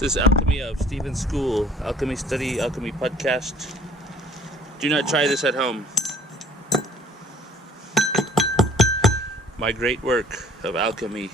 This is Alchemy of Stephen's School, Alchemy Study, Alchemy Podcast. Do not try this at home. My great work of alchemy.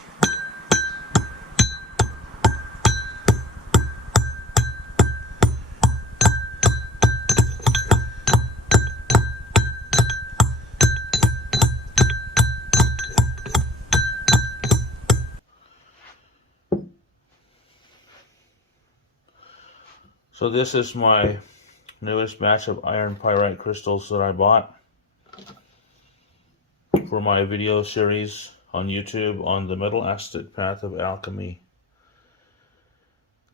So this is my newest batch of iron pyrite crystals that I bought for my video series on YouTube on the metal acetate path of alchemy.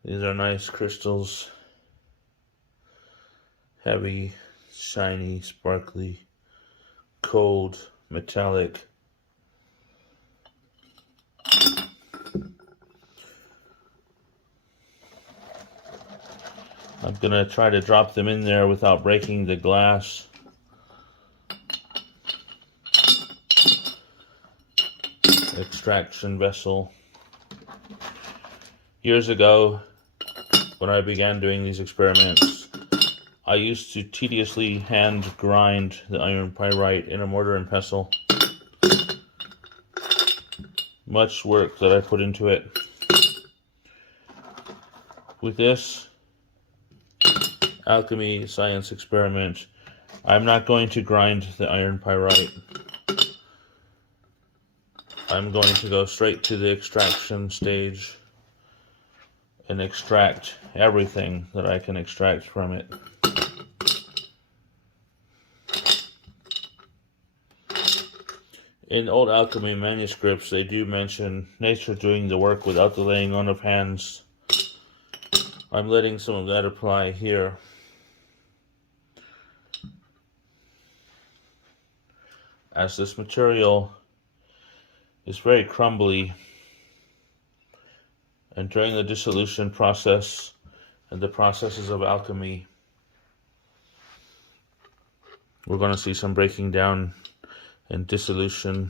These are nice crystals, heavy, shiny, sparkly, cold, metallic. I'm going to try to drop them in there without breaking the glass. Extraction vessel. Years ago, when I began doing these experiments, I used to tediously hand grind the iron pyrite in a mortar and pestle. Much work that I put into it. With this alchemy science experiment, I'm not going to grind the iron pyrite. I'm going to go straight to the extraction stage and extract everything that I can extract from it. In old alchemy manuscripts, they do mention nature doing the work without the laying on of hands. I'm letting some of that apply here. As this material is very crumbly, and during the dissolution process and the processes of alchemy, we're going to see some breaking down and dissolution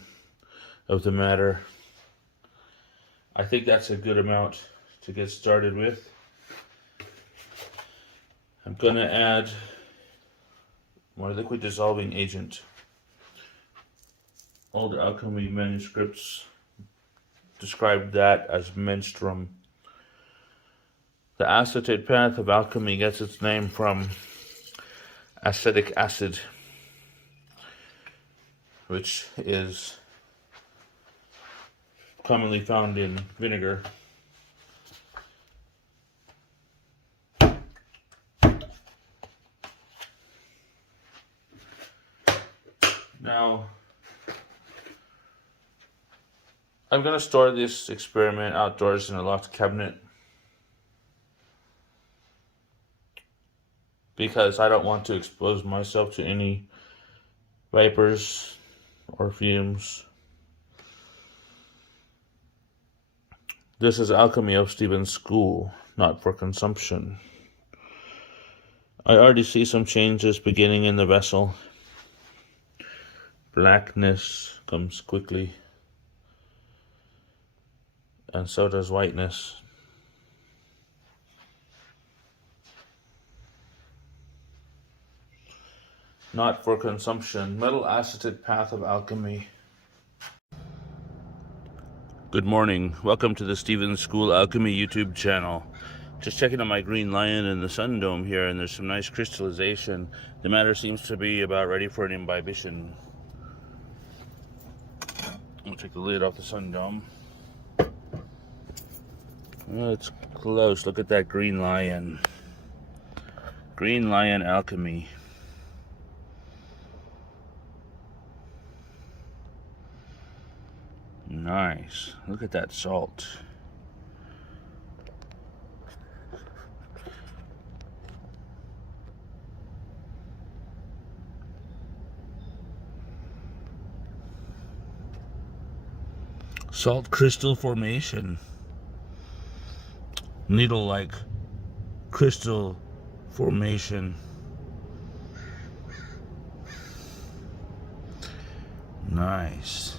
of the matter. I think that's a good amount to get started with. I'm going to add my liquid dissolving agent. Old alchemy manuscripts describe that as menstruum. The acetate path of alchemy gets its name from acetic acid, which is commonly found in vinegar. Now, I'm going to store this experiment outdoors in a locked cabinet because I don't want to expose myself to any vapors or fumes. This is Alchemy of Stephen's School, not for consumption. I already see some changes beginning in the vessel. Blackness comes quickly, and so does whiteness. Not for consumption. Metal acetate path of alchemy. Good morning. Welcome to the Stephen's School Alchemy YouTube channel. Just checking on my green lion in the sun dome here, and there's some nice crystallization. The matter seems to be about ready for an imbibition. I'll take the lid off the sun dome. Well, it's close. Look at that green lion. Green lion alchemy. Nice. Look at that salt. Salt crystal formation. Needle-like crystal formation. Nice.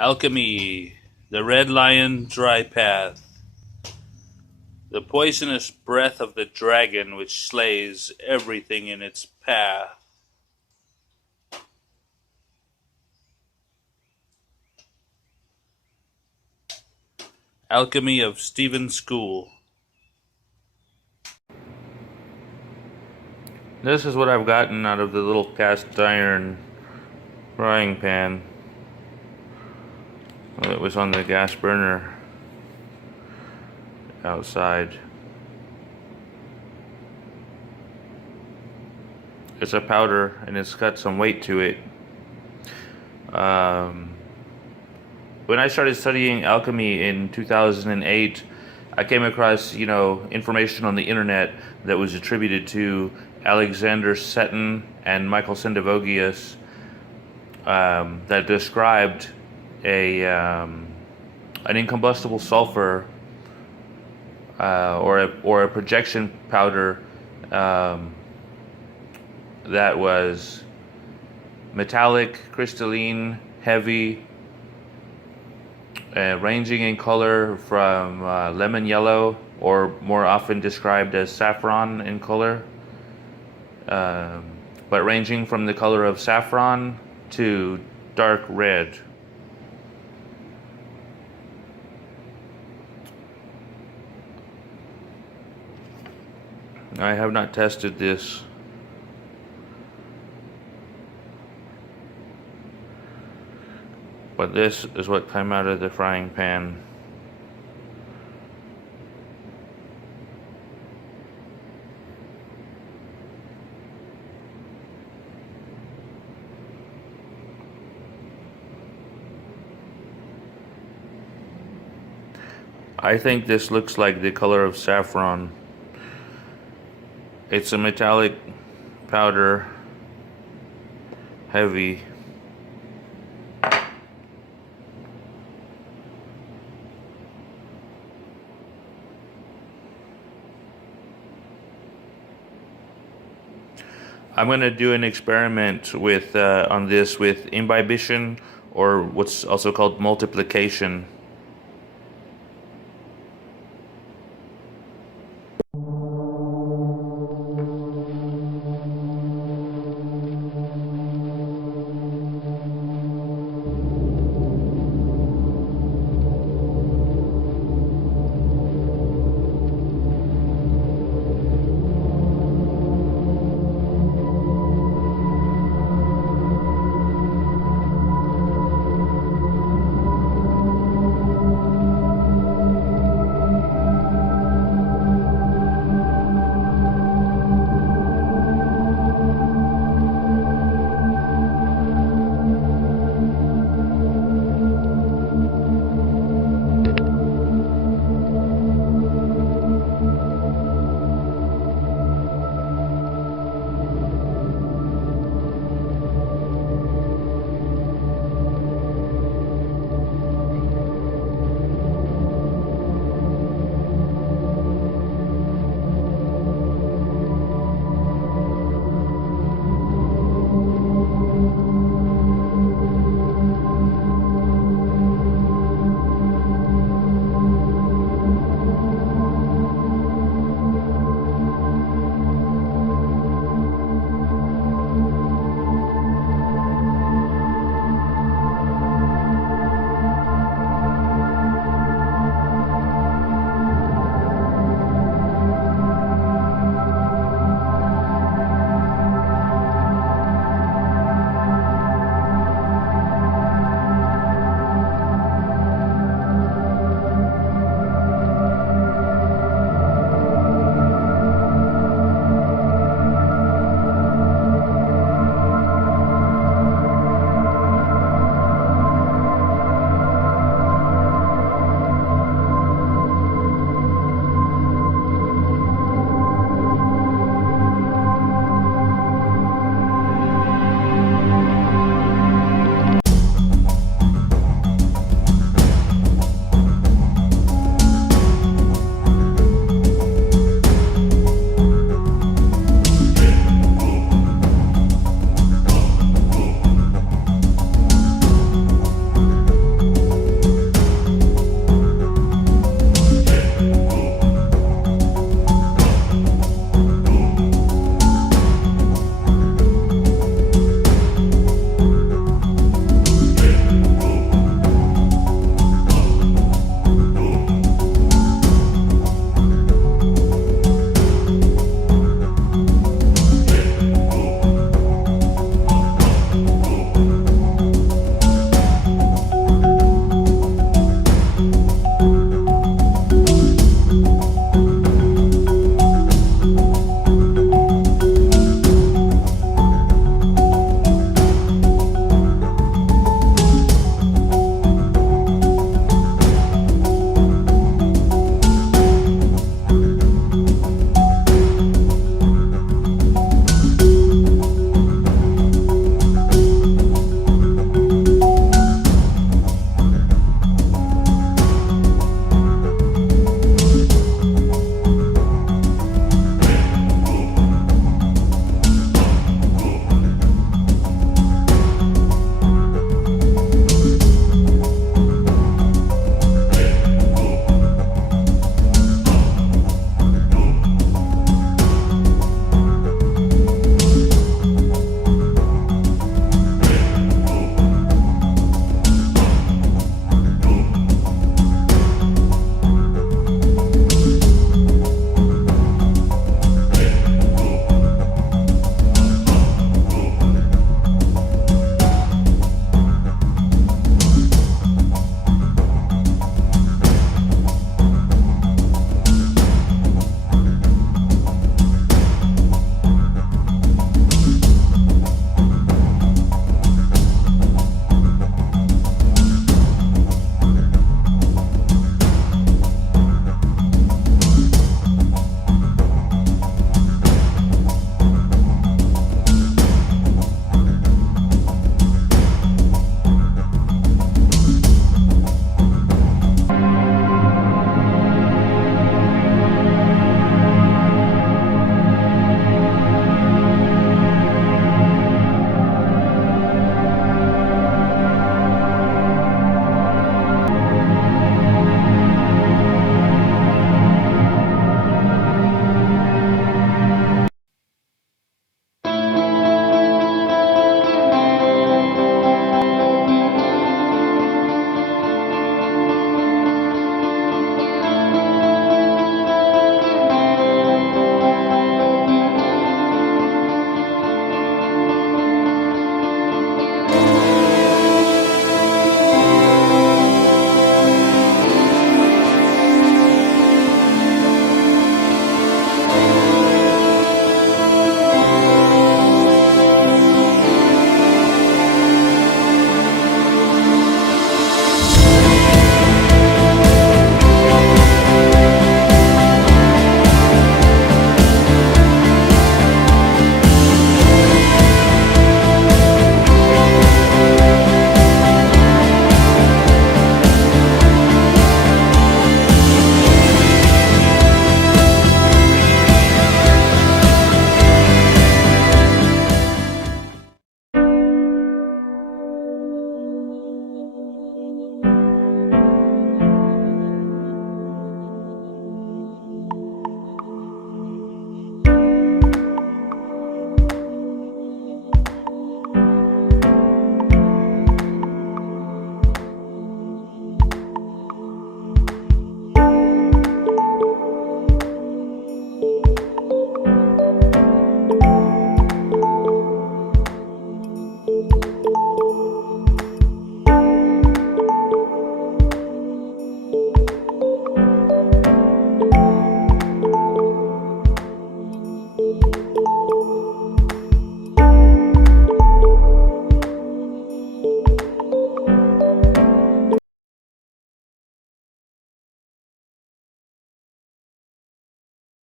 Alchemy, the red lion dry path, the poisonous breath of the dragon which slays everything in its path. Alchemy of Stephen School. This is what I've gotten out of the little cast iron frying pan that was on the gas burner outside. It's a powder and it's got some weight to it. When I started studying alchemy in 2008, I came across, information on the internet that was attributed to Alexander Seton and Michael Sendivogius that described an incombustible sulfur or a projection powder that was metallic, crystalline, heavy, ranging in color from lemon yellow, or more often described as saffron in color, but ranging from the color of saffron to dark red. I have not tested this. But this is what came out of the frying pan. I think this looks like the color of saffron. It's a metallic powder, heavy. I'm going to do an experiment with on this with imbibition, or what's also called multiplication.